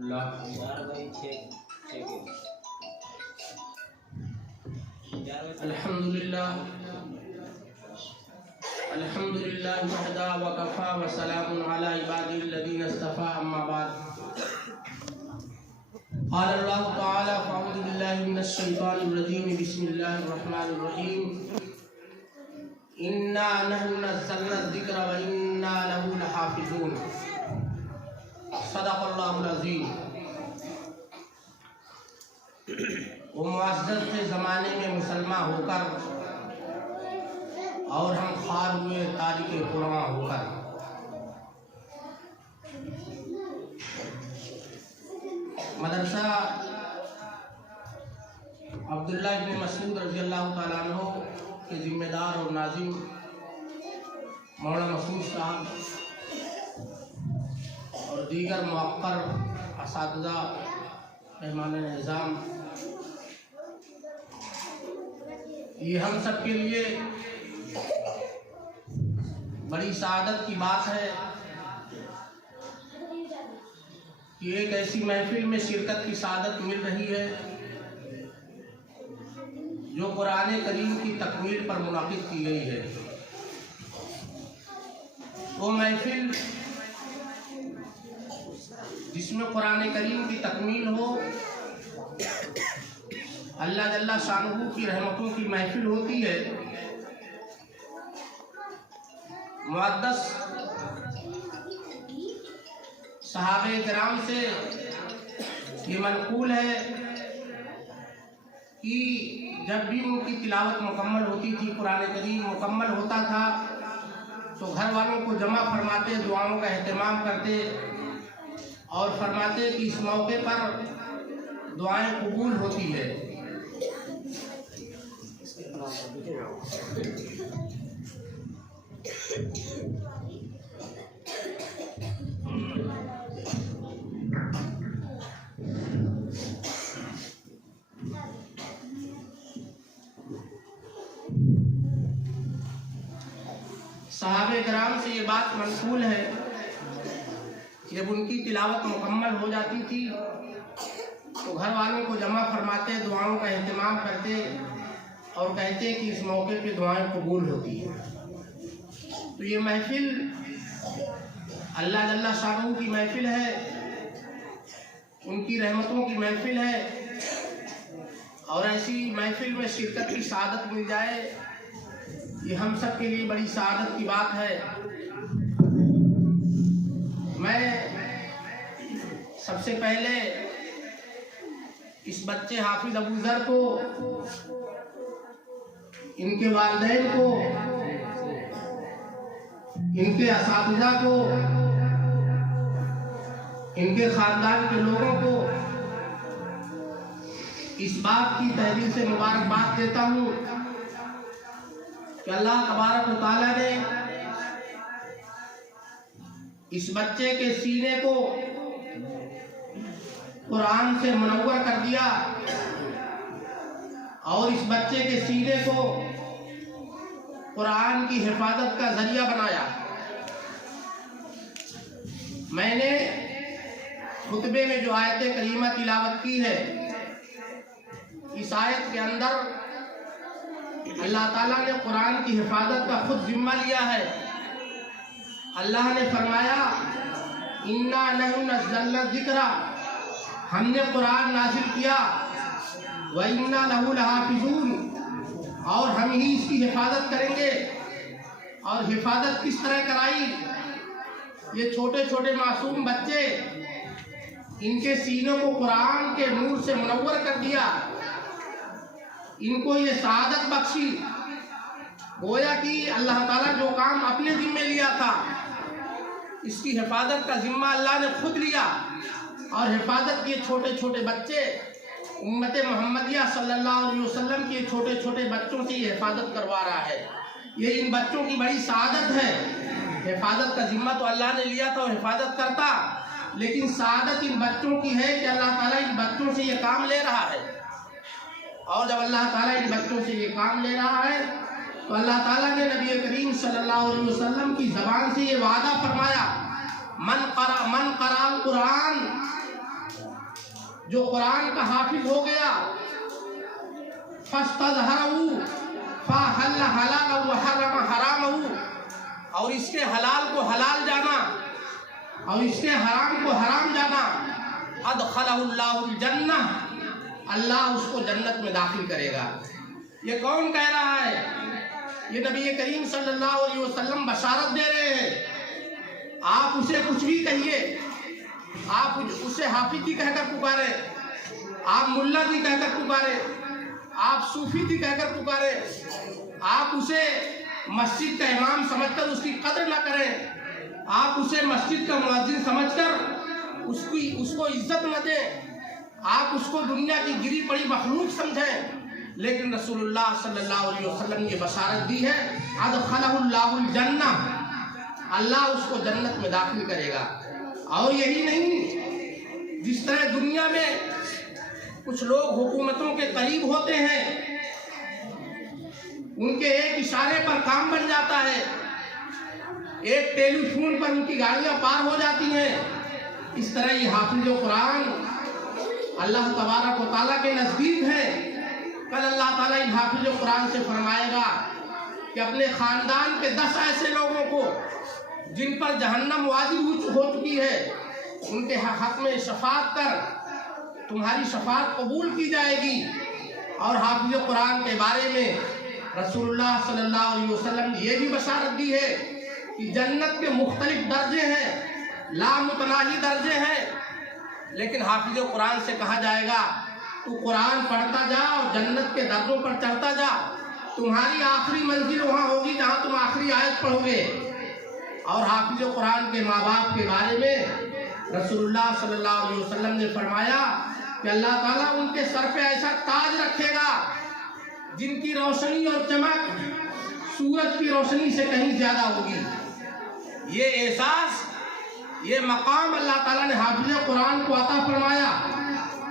الحمدللہ وحدہ وکفا وسلام علی عبادہ الذین اصطفى اما بعد قال اللہ تعالی فاعوذ باللہ من الشیطان الرجیم بسم اللہ الرحمن الرحیم انا نحن نزلنا الذکر وانا لہ لحافظون صدق اللہ العظیم۔ وہ معزز کے زمانے میں مسلمان ہو کر اور ہم خوار ہوئے تاریخ قرآن ہو کر مدرسہ عبداللہ بن مسعود رضی اللہ تعالیٰ عنہ کے ذمہ دار اور ناظم مولانا مسعود صاحب اور دیگر موقر اساتذہ مہمان نظام، یہ ہم سب کے لیے بڑی سعادت کی بات ہے کہ ایک ایسی محفل میں شرکت کی سعادت مل رہی ہے جو قرآن کریم کی تکمیل پر منعقد کی گئی ہے۔ وہ محفل جس میں قرآن کریم کی تکمیل ہو، اللہ جل شانہ کی رحمتوں کی محفل ہوتی ہے۔ معدس صحابہ کرام سے یہ منقول ہے کہ جب بھی ان کی تلاوت مکمل ہوتی تھی، قرآن کریم مکمل ہوتا تھا، تو گھر والوں کو جمع فرماتے، دعاؤں کا اہتمام کرتے اور فرماتے کہ اس موقع پر دعائیں قبول ہوتی ہے۔ صحابہ کرام سے یہ بات منقول ہے کہ جب ان کی تلاوت مکمل ہو جاتی تھی تو گھر والوں کو جمع فرماتے، دعاؤں کا اہتمام کرتے اور کہتے کہ اس موقع پہ دعائیں قبول ہوتی ہیں۔ تو یہ محفل اللہ جل شانہ کی محفل ہے، ان کی رحمتوں کی محفل ہے، اور ایسی محفل میں شرکت کی سعادت مل جائے، یہ ہم سب کے لیے بڑی سعادت کی بات ہے۔ میں سب سے پہلے اس بچے حافظ ابو ذر کو، ان کے والدین کو، ان کے اساتذہ کو، ان کے خاندان کے لوگوں کو اس بات کی تحریر سے مبارکباد دیتا ہوں کہ اللہ تبارک و تعالیٰ نے اس بچے کے سینے کو قرآن سے منور کر دیا اور اس بچے کے سینے کو قرآن کی حفاظت کا ذریعہ بنایا۔ میں نے خطبے میں جو آیت کریمہ تلاوت کی ہے، اس آیت کے اندر اللہ تعالیٰ نے قرآن کی حفاظت کا خود ذمہ لیا ہے۔ اللہ نے فرمایا انا نحن نزلنا الذکر، ہم نے قرآن نازل کیا، وَإِنَّا لَهُ لَحَافِظُونَ، اور ہم ہی اس کی حفاظت کریں گے۔ اور حفاظت کس طرح کرائی؟ یہ چھوٹے چھوٹے معصوم بچے، ان کے سینوں کو قرآن کے نور سے منور کر دیا، ان کو یہ سعادت بخشی۔ گویا کہ اللہ تعالیٰ جو کام اپنے ذمے لیا تھا، اس کی حفاظت کا ذمہ اللہ نے خود لیا، اور حفاظت کے چھوٹے چھوٹے بچے، امت محمدیہ صلی اللہ علیہ وسلم کے چھوٹے چھوٹے بچوں سے یہ حفاظت کروا رہا ہے۔ یہ ان بچوں کی بڑی سعادت ہے۔ حفاظت کا ذمہ تو اللہ نے لیا تھا اور حفاظت کرتا، لیکن سعادت ان بچوں کی ہے کہ اللہ تعالیٰ ان بچوں سے یہ کام لے رہا ہے۔ اور جب اللہ تعالیٰ ان بچوں سے یہ کام لے رہا ہے تو اللہ تعالیٰ نے نبی کریم صلی اللہ علیہ وسلم کی زبان سے یہ وعدہ فرمایا، من قرأ القرآن جو قرآن کا حافظ ہو گیا فاستظہرہ فاحل حلالہ وحرم حرامہ، اور اس کے حلال کو حلال جانا اور اس کے حرام کو حرام جانا، ادخلہ اللہ الجنہ، اللہ اس کو جنت میں داخل کرے گا۔ یہ کون کہہ رہا ہے؟ یہ نبی کریم صلی اللہ علیہ وسلم بشارت دے رہے ہیں۔ آپ اسے کچھ بھی کہیے، آپ اسے حافظ بھی کہہ کر پکارے، آپ ملا بھی کہہ کر پکارے، آپ صوفی بھی کہہ کر پکارے، آپ اسے مسجد کا امام سمجھ کر اس کی قدر نہ کریں، آپ اسے مسجد کا مؤذن سمجھ کر اس کو عزت نہ دیں، آپ اس کو دنیا کی گری پڑی مخلوق سمجھیں، لیکن رسول اللہ صلی اللہ علیہ وسلم نے یہ بشارت دی ہے ادخلہ اللہ الجنہ، اللہ اس کو جنت میں داخل کرے گا۔ اور یہی نہیں، جس طرح دنیا میں کچھ لوگ حکومتوں کے قریب ہوتے ہیں، ان کے ایک اشارے پر کام بن جاتا ہے، ایک ٹیلی فون پر ان کی گاڑیاں پار ہو جاتی ہیں، اس طرح یہ حافظ قرآن اللہ تبارک و تعالیٰ کے نزدیک ہے۔ کل اللہ تعالیٰ ان حافظ قرآن سے فرمائے گا کہ اپنے خاندان کے 10 ایسے لوگوں کو جن پر جہنم واجب ہو چکی ہے، ان کے حق میں شفاعت کر تمہاری شفاعت قبول کی جائے گی۔ اور حافظ قرآن کے بارے میں رسول اللہ صلی اللہ علیہ وسلم نے یہ بھی بشارت دی ہے کہ جنت کے مختلف درجے ہیں، لامتناہی درجے ہیں، لیکن حافظ قرآن سے کہا جائے گا تو قرآن پڑھتا جا اور جنت کے درجوں پر چڑھتا جا، تمہاری آخری منزل وہاں ہوگی جہاں تم آخری آیت پڑھو گے۔ اور حافظ قرآن کے ماں باپ کے بارے میں رسول اللہ صلی اللہ علیہ وسلم نے فرمایا کہ اللہ تعالیٰ ان کے سر پہ ایسا تاج رکھے گا جن کی روشنی اور چمک سورج کی روشنی سے کہیں زیادہ ہوگی۔ یہ احساس، یہ مقام اللہ تعالیٰ نے حافظ قرآن کو عطا فرمایا۔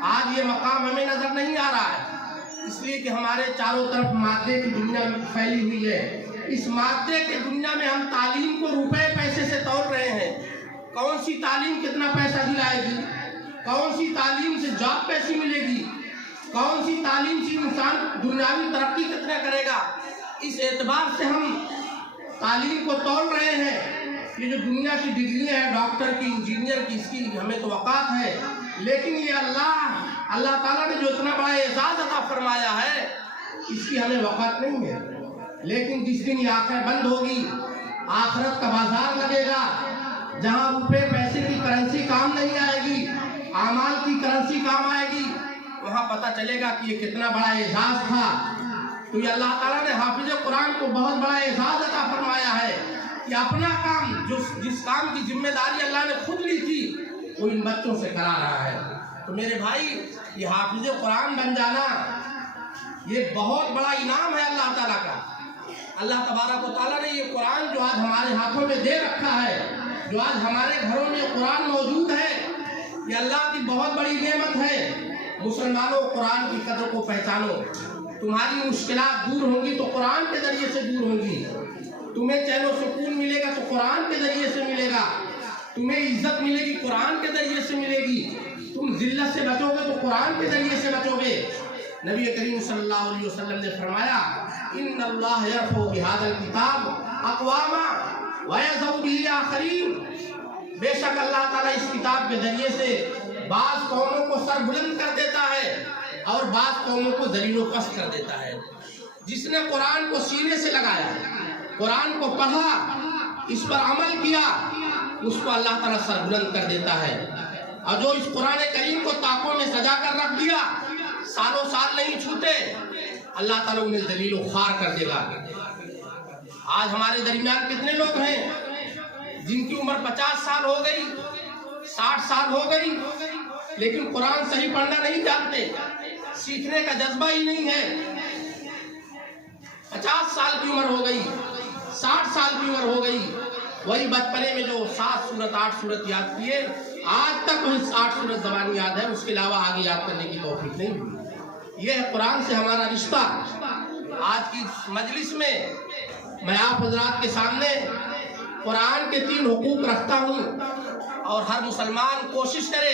آج یہ مقام ہمیں نظر نہیں آ رہا ہے، اس لیے کہ ہمارے چاروں طرف مادے کی دنیا پھیلی ہوئی ہے۔ اس مادے کی دنیا میں ہم تعلیم کو روپے پیسے سے تول رہے ہیں۔ کون سی تعلیم کتنا پیسہ دلائے گی؟ کون سی تعلیم سے جاب کیسی ملے گی؟ کون سی تعلیم سے انسان دنیاوی ترقی کتنا کرے گا؟ اس اعتبار سے ہم تعلیم کو تول رہے ہیں۔ یہ جو دنیا کی ڈگریاں ہیں، ڈاکٹر کی، انجینئر کی، اس کی ہمیں تو وقات ہے، لیکن یہ اللہ تعالیٰ نے جو اتنا بڑا اعزاز عطا فرمایا ہے، اس کی ہمیں وقت نہیں ہے۔ لیکن جس دن یہ آنکھیں بند ہوگی، آخرت کا بازار لگے گا جہاں روپے پیسے کی کرنسی کام نہیں آئے گی، اعمال کی کرنسی کام آئے گی، وہاں پتہ چلے گا کہ یہ کتنا بڑا اعزاز تھا۔ تو یہ اللہ تعالیٰ نے حافظ قرآن کو بہت بڑا اعزاز عطا فرمایا ہے کہ اپنا کام، جس کام کی ذمہ داری اللہ نے خود لی تھی، وہ ان بچوں سے کرا رہا ہے۔ تو میرے بھائی، یہ حافظ قرآن بن جانا یہ بہت بڑا انعام ہے اللہ تعالیٰ کا۔ اللہ تبارک و تعالیٰ نے یہ قرآن جو آج ہمارے ہاتھوں میں دے رکھا ہے، جو آج ہمارے گھروں میں قرآن موجود ہے، یہ اللہ کی بہت بڑی نعمت ہے۔ مسلمانوں، قرآن کی قدر کو پہچانو۔ تمہاری مشکلات دور ہوں گی تو قرآن کے ذریعے سے دور ہوں گی، تمہیں چین و سکون ملے گا تو قرآن کے ذریعے سے ملے گا، تمہیں عزت ملے گی قرآن کے ذریعے سے ملے گی، تم ذلت سے بچو گے تو قرآن کے ذریعے سے بچو گے۔ نبی کریم صلی اللہ علیہ وسلم نے فرمایا ان اللہ یرفع بہذا الکتاب اقواما ویضع بہ آخرین، بے شک اللہ تعالیٰ اس کتاب کے ذریعے سے بعض قوموں کو سر بلند کر دیتا ہے اور بعض قوموں کو ذلیل و پست کر دیتا ہے۔ جس نے قرآن کو سینے سے لگایا، قرآن کو پڑھا، اس پر عمل کیا، اس کو اللہ تعالیٰ سر بلند کر دیتا ہے۔ اور جو اس قرآن کریم کو طاقوں میں سجا کر رکھ دیا، سالوں سال نہیں چھوتے، اللہ تعالیٰ انہیں ذلیل و خوار کر دے گا۔ آج ہمارے درمیان کتنے لوگ ہیں جن کی عمر 50 سال ہو گئی، 60 سال ہو گئی، لیکن قرآن صحیح پڑھنا نہیں جانتے، سیکھنے کا جذبہ ہی نہیں ہے۔ 50 سال کی عمر ہو گئی، 60 سال کی عمر ہو گئی، وہی بچپنے میں جو 7 سورت 8 سورت یاد کیے، آج تک وہی 8 سورت زبان یاد ہے، اس کے علاوہ آگے یاد کرنے کی توفیق نہیں ہوئی۔ یہ ہے قرآن سے ہمارا رشتہ۔ آج کی مجلس میں میں آپ حضرات کے سامنے قرآن کے 3 حقوق رکھتا ہوں، اور ہر مسلمان کوشش کرے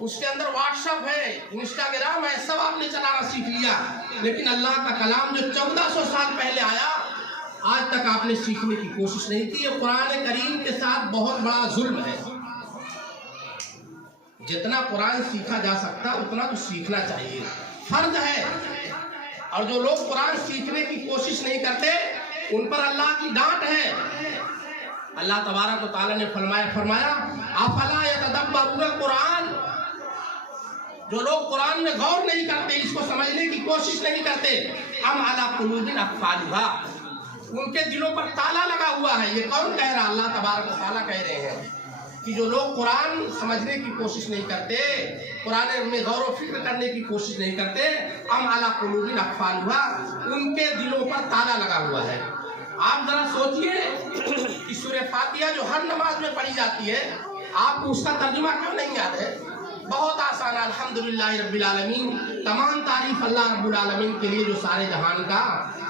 اس کے اندر واٹس ایپ ہے، انسٹاگرام ہے، سب آپ نے چلانا سیکھ لیا، لیکن اللہ کا کلام جو 1400 سال پہلے آیا آج تک آپ نے سیکھنے کی کوشش نہیں کی۔ یہ قرآن کریم کے ساتھ بہت بڑا ظلم ہے۔ جتنا قرآن سیکھا جا سکتا اتنا تو سیکھنا چاہیے، فرض ہے۔ اور جو لوگ قرآن سیکھنے کی کوشش نہیں کرتے ان پر اللہ کی ڈانٹ ہے۔ اللہ تبارک و تعالیٰ نے فرمایا افلا یتدبرون القرآن، جو لوگ قرآن میں غور نہیں کرتے، اس کو سمجھنے کی کوشش نہیں کرتے، ام علی قلوب اقفالھا، ان کے دلوں پر تالا لگا ہوا ہے۔ یہ کون کہہ رہا؟ اللہ تبارک و تعالیٰ کہہ رہے ہیں کہ جو لوگ قرآن سمجھنے کی کوشش نہیں کرتے، قرآن میں غور و فکر کرنے کی کوشش نہیں کرتے، ام علی قلوب اقفالھا، ان کے دلوں پر تالا لگا ہوا ہے۔ آپ ذرا سوچئے کہ سورہ فاتحہ جو ہر نماز میں پڑھی جاتی ہے، آپ کو اس کا ترجمہ کیوں نہیں یاد ہے؟ بہت آسان ہے۔ الحمدللہ رب العالمین، تمام تعریف اللہ رب العالمین کے لیے جو سارے جہان کا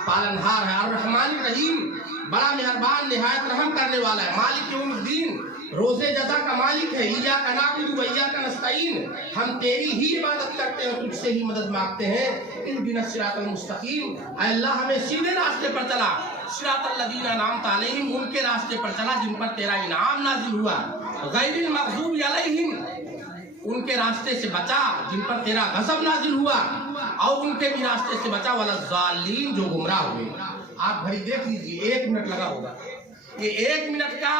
پالنہار ہے، الرحمن الرحیم، بڑا مہربان نہایت رحم کرنے والا ہے، مالک یوم الدین، روز جزا کا مالک ہے، ایاک نعبد و ایاک نستعین، ہم تیری ہی عبادت کرتے ہیں اور تجھ سے ہی مدد مانگتے ہیں، اہدنا الصراط المستقیم، اے اللہ ہمیں سیدھے راستے پر چلا، صراط الذین انعمت علیہم، ان کے راستے پر چلا جن پر تیرا انعام نازل ہوا، غیر المغضوب علیہم، ان کے راستے سے بچا جن پر تیرا غضب نازل ہوا، اور ان کے بھی راستے سے بچا ولا الضالین، جو گمراہ ہوئے۔ آپ گھڑی دیکھ لیجیے، 1 منٹ لگا ہوگا۔ یہ 1 منٹ کا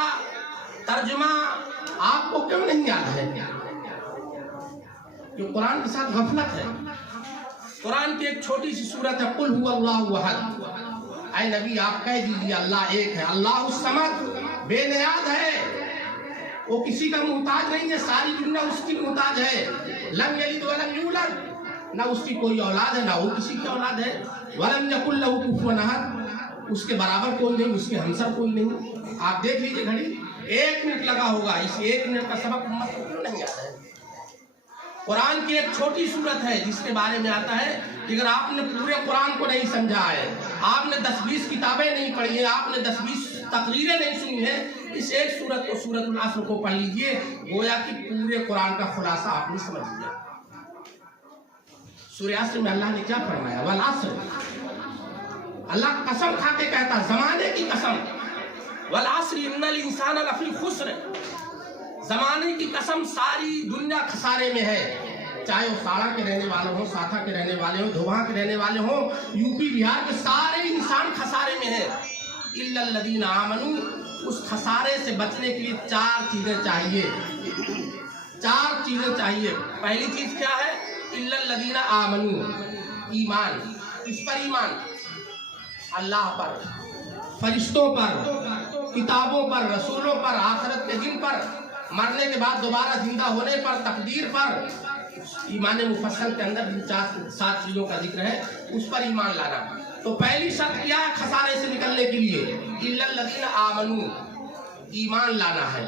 ترجمہ آپ کو کیوں نہیں یاد ہے؟ کہ قرآن کے ساتھ غفلت ہے۔ قرآن کی ایک چھوٹی سی سورت ہے، قل هو اللہ احد، اے نبی آپ کہہ دیجیے اللہ ایک ہے، اللہ الصمد، بے نیاز ہے، وہ کسی کا محتاج نہیں ہے، ساری دنیا اس کی محتاج ہے، لم یلد ولم یولد، نہ اس کی کوئی اولاد ہے نہ وہ کسی کی اولاد ہے، ولم یکن لہ کفوا احد، اس کے برابر کوئی نہیں، اس کے ہمسر کوئی نہیں۔ آپ دیکھ لیجیے گھڑی، 1 منٹ لگا ہوگا، اس 1 منٹ کا سبق امت کو کیوں نہیں آتا ہے؟ قرآن کی ایک چھوٹی صورت ہے جس کے بارے میں آتا ہے کہ اگر آپ نے پورے قرآن کو نہیں سمجھا ہے، آپ نے 10-20 کتابیں نہیں پڑھی ہیں، آپ نے 10-20 تقریریں نہیں سنی ہیں، اس ایک صورت کو، سورۃ العصر کو پڑھ لیجئے، گویا کہ پورے قرآن کا خلاصہ آپ نے سمجھ لیا۔ سورہ عصر میں اللہ نے کیا فرمایا؟ والعصر، اللہ قسم کھا کے کہتا، زمانے کی قسم، والعصر ان الانسان لفی خسر، زمانے کی قسم، ساری دنیا خسارے میں ہے، چاہے وہ ساڑا کے رہنے والے ہوں، ساتھا کے رہنے والے ہوں، دھوباں کے رہنے والے ہوں، یوپی بہار کے سارے انسان خسارے میں ہیں، الا الذین آمنوا، اس خسارے سے بچنے کے لیے 4 چیزیں چاہیے، 4 چیزیں چاہیے۔ پہلی چیز کیا ہے؟ الا الذین آمنوا، ایمان، کس پر ایمان؟ اللہ پر، فرشتوں پر، کتابوں پر، رسولوں پر، آخرت کے دن پر، مرنے کے بعد دوبارہ زندہ ہونے پر، تقدیر پر۔ ایمان مفصل کے اندر جن 7 چیزوں کا ذکر ہے اس پر ایمان لانا۔ تو پہلی شرط کیا ہے خسارے سے نکلنے کے لیے؟ الا الذین آمنوا، ایمان لانا ہے۔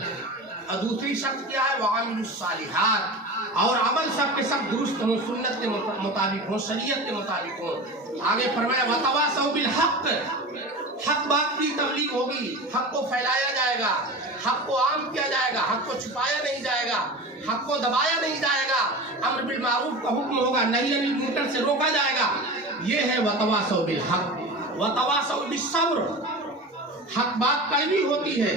اور دوسری شرط کیا ہے؟ وعملوا الصالحات، اور عمل سب کے سب درست ہوں، سنت کے مطابق ہوں، شریعت کے مطابق ہوں۔ آگے فرمایا وتواصوا بالحق، حق بات کی تبلیغ ہوگی، حق کو پھیلایا جائے گا، حق کو عام کیا جائے گا، حق کو چھپایا نہیں جائے گا، حق کو دبایا نہیں جائے گا، امر بالمعروف کا حکم ہوگا، نہی عن المنکر سے روکا جائے گا۔ یہ ہے وتواصوا بالحق، وتواصوا بالصبر۔ حق بات کڑوی ہوتی ہے،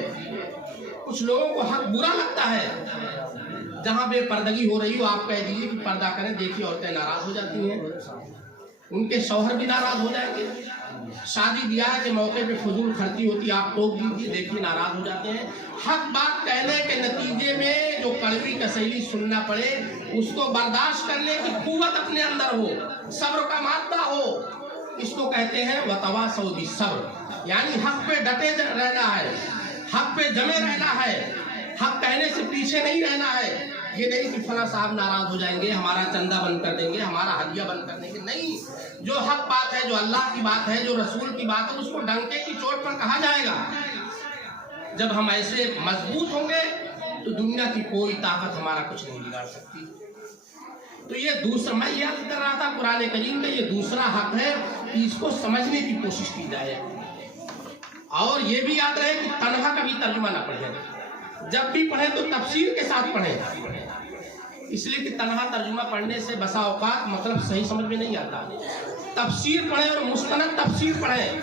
کچھ لوگوں کو حق برا لگتا ہے، جہاں بے پردگی ہو رہی ہو آپ کہہ دیجیے کہ پردہ کریں، دیکھیے عورتیں ناراض ہو جاتی ہیں، ان کے شوہر بھی ناراض ہو جائیں گے، شادی بیاہ کے موقع پہ فضول خرچی ہوتی ہے، آپ ٹوک دیجیے، دیکھیے ناراض ہو جاتے ہیں۔ حق بات کہنے کے نتیجے میں جو کڑوی کسیلی سننا پڑے، اس کو برداشت کرنے کی قوت اپنے اندر ہو، صبر کا مادہ ہو، اس کو کہتے ہیں وتواصوا بالصبر، یعنی حق پہ ڈٹے رہنا ہے، حق پہ جمے رہنا ہے، حق کہنے سے پیچھے نہیں رہنا ہے۔ یہ نہیں کہ فلاں صاحب ناراض ہو جائیں گے، ہمارا چندہ بند کر دیں گے، ہمارا ہدیہ بند کر دیں گے، نہیں، جو حق بات ہے، جو اللہ کی بات ہے، جو رسول کی بات ہے، اس کو ڈنکے کی چوٹ پر کہا جائے گا۔ جب ہم ایسے مضبوط ہوں گے تو دنیا کی کوئی طاقت ہمارا کچھ نہیں بگاڑ سکتی۔ تو یہ دوسرا، میں یاد کر رہا تھا قرآن کریم کا یہ دوسرا حق ہے کہ اس کو سمجھنے کی کوشش کی جائے، اور یہ بھی یاد رہے کہ تنہا کا بھی ترجمہ نہ پڑھیں، جب بھی پڑھیں تو تفسیر کے ساتھ پڑھیں۔ اس لیے کہ تنہا ترجمہ پڑھنے سے بسا اوقات مطلب صحیح سمجھ میں نہیں آتا. تفسیر پڑھیں اور مستند تفسیر پڑھیں.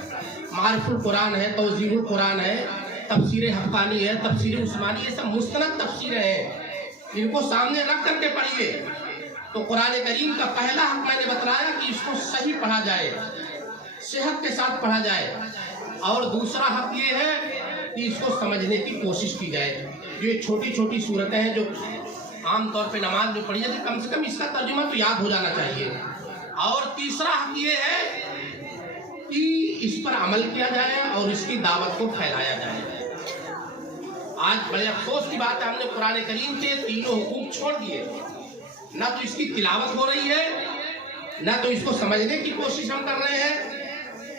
معارف القرآن ہے، توضیح القرآن ہے، تفسیر حقانی ہے، تفسیر عثمانی، یہ سب مستند تفسیریں ہیں. ان کو سامنے رکھ کر کے پڑھیے. تو قرآن کریم کا پہلا حق میں نے بتلایا کہ اس کو صحیح پڑھا جائے، صحت کے ساتھ پڑھا جائے. اور دوسرا حق یہ ہے کہ اس کو سمجھنے کی کوشش کی جائے. یہ چھوٹی چھوٹی صورتیں ہیں جو عام طور پہ نماز میں پڑھی جاتی، کم سے کم اس کا ترجمہ تو یاد ہو جانا چاہیے. اور تیسرا حق یہ ہے کہ اس پر عمل کیا جائے اور اس کی دعوت کو پھیلایا جائے. آج بڑے افسوس کی بات ہے، ہم نے قرآن کریم کے تینوں حقوق چھوڑ دیے. نہ تو اس کی تلاوت ہو رہی ہے، نہ تو اس کو سمجھنے کی کوشش ہم کر رہے ہیں،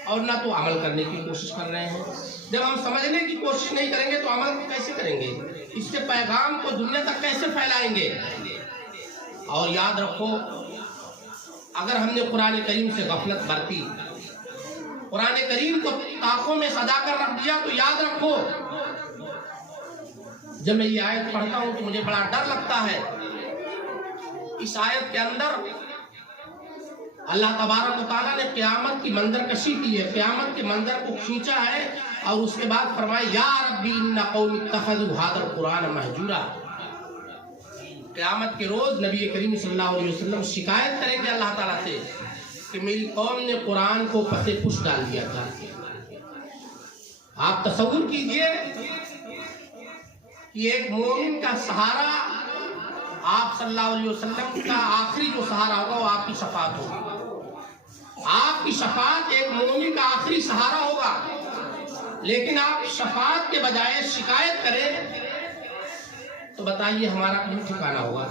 اور نہ تو عمل کرنے کی کوشش کر رہے ہیں. جب ہم سمجھنے کی کوشش نہیں کریں گے تو عمل کیسے کریں گے؟ اس کے پیغام کو دنیا تک کیسے پھیلائیں گے؟ اور یاد رکھو، اگر ہم نے قرآن کریم سے غفلت برتی، قرآن کریم کو آنکھوں میں سجا کر رکھ دیا، تو یاد رکھو، جب میں یہ آیت پڑھتا ہوں تو مجھے بڑا ڈر لگتا ہے. اس آیت کے اندر اللہ تبارک و تعالیٰ نے قیامت کی منظر کشی کی ہے، قیامت کے منظر کو کھینچا ہے، اور اس کے بعد فرمایا یا ربی ان قوم اتخذوا ھذا القرآن مہجورا. قیامت کے روز نبی کریم صلی اللہ علیہ وسلم شکایت کریں گے اللہ تعالیٰ سے کہ میری قوم نے قرآن کو پتے پش ڈال دیا تھا. آپ تصور کیجئے کہ ایک مومن کا سہارا، آپ صلی اللہ علیہ وسلم کا آخری جو سہارا ہوگا وہ آپ کی شفاعت ہوگی. آپ کی شفاعت ایک مومن کا آخری سہارا ہوگا، لیکن آپ شفاعت کے بجائے شکایت کریں تو بتائیے ہمارا کہیں ٹھکانہ ہوگا.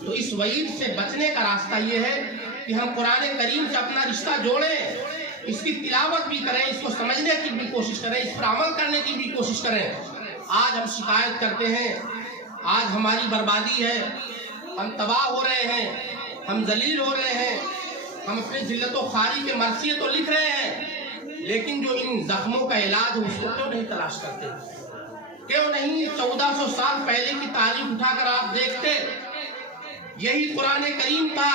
تو اس وعید سے بچنے کا راستہ یہ ہے کہ ہم قرآن کریم سے اپنا رشتہ جوڑیں، اس کی تلاوت بھی کریں، اس کو سمجھنے کی بھی کوشش کریں، اس پر عمل کرنے کی بھی کوشش کریں. آج ہم شکایت کرتے ہیں، آج ہماری بربادی ہے، ہم تباہ ہو رہے ہیں، ہم ذلیل ہو رہے ہیں، ہم اپنی ذلت و خواری کے مرثیے تو لکھ رہے ہیں، لیکن جو ان زخموں کا علاج ہے اس کو کیوں نہیں تلاش کرتے؟ کیوں نہیں 1400 سال پہلے کی تاریخ اٹھا کر آپ دیکھتے؟ یہی قرآن کریم تھا.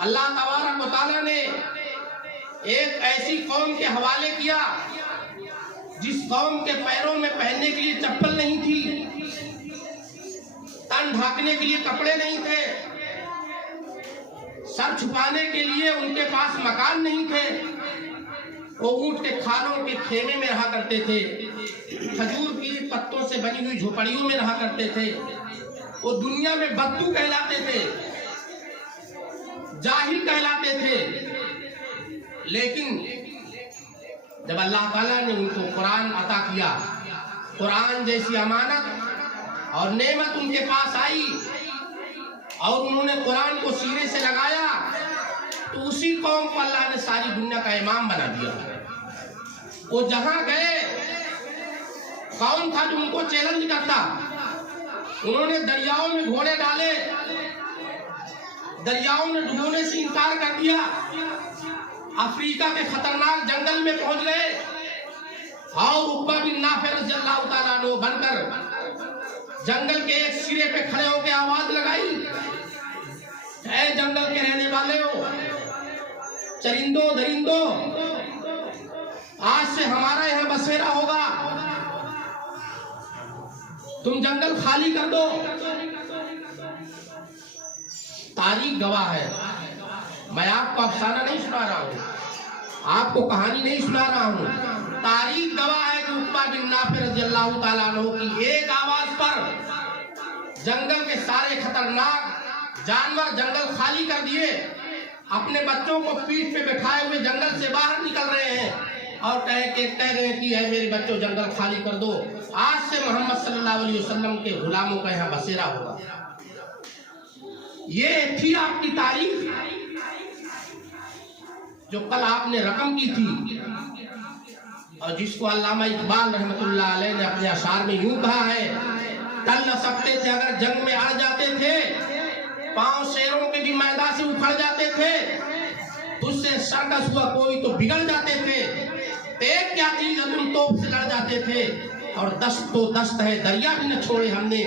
اللہ تبارک و تعالیٰ نے ایک ایسی قوم کے حوالے کیا جس قوم کے پیروں میں پہننے کے لیے چپل نہیں تھی، تن ڈھانکنے کے لیے کپڑے نہیں تھے، سر چھپانے کے لیے ان کے پاس مکان نہیں تھے. وہ اونٹ کے کھانوں کے خیمے میں رہا کرتے تھے، کھجور کی پتوں سے بنی ہوئی جھوپڑیوں میں رہا کرتے تھے. وہ دنیا میں بدو کہلاتے تھے، جاہل کہلاتے تھے. لیکن جب اللہ تعالیٰ نے ان کو قرآن عطا کیا، قرآن جیسی امانت اور نعمت ان کے پاس آئی اور انہوں نے قرآن کو سینے سے لگایا، تو اسی قوم کو اللہ نے ساری دنیا کا امام بنا دیا. وہ جہاں گئے، کون تھا جو ان کو چیلنج کرتا؟ انہوں نے دریاؤں میں گھوڑے ڈالے، دریاؤں میں ڈوبنے سے انکار کر دیا، افریقہ کے خطرناک جنگل میں پہنچ گئے، اور عقبہ بن نافع رضی اللہ تعالیٰ عنہ بن کر جنگل کے ایک سرے پہ کھڑے ہو کے آواز لگائی، اے جنگل کے رہنے والے ہو، چرندوں درندوں، آج سے ہمارا یہاں بسیرا ہوگا، تم جنگل خالی کر دو. تاریخ گواہ ہے. میں آپ کو افسانہ نہیں سنا رہا ہوں، آپ کو کہانی نہیں سنا رہا ہوں. تاریخ گواہ ہے کہ عقبہ بن نافع رضی اللہ تعالیٰ عنہ کی ایک آواز پر جنگل کے سارے خطرناک جانور جنگل خالی کر دیے، اپنے بچوں کو پیٹھ پہ بٹھائے ہوئے جنگل سے باہر نکل رہے ہیں اور کہہ رہے ہیں کہ اے میرے بچوں جنگل خالی کر دو، آج سے محمد صلی اللہ علیہ وسلم کے غلاموں کا یہاں بسیرا ہوگا. یہ تھی آپ کی تاریخ جو کل آپ نے رقم کی تھی، اور جس کو علامہ اقبال رحمۃ اللہ علیہ نے اپنے اشعار میں یوں کہا ہے، ٹل نہ سکتے تھے اگر جنگ میں اڑ جاتے تھے، پاؤں شیروں کے بھی میدان سے اکھڑ جاتے تھے، تجھ سے سرکس ہوا کوئی تو بگڑ جاتے تھے، ایک کیا چیز ہے تم توپ سے لڑ جاتے تھے، اور دست تو دست ہے دریا بھی نہ چھوڑے ہم نے،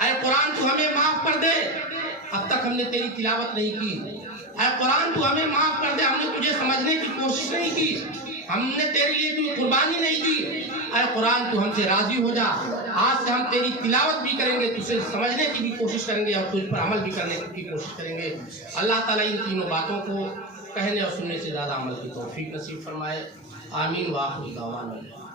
اے قرآن تو ہمیں معاف کر دے، اب تک ہم نے تیری تلاوت نہیں کی۔ اے قرآن تو ہمیں معاف کر دے، ہم نے تجھے سمجھنے کی کوشش نہیں کی، ہم نے تیرے لیے کوئی قربانی نہیں دی۔ اے قرآن تو ہم سے راضی ہو جا، آج سے ہم تیری تلاوت بھی کریں گے، تجھے سمجھنے کی بھی کوشش کریں گے اور تجھ پر عمل بھی کرنے کی کوشش کریں گے۔ اللہ تعالیٰ ان تینوں باتوں کو کہنے اور سننے سے زیادہ عمل کی توفیق نصیب فرمائے۔ آمین وآخر دعوانا۔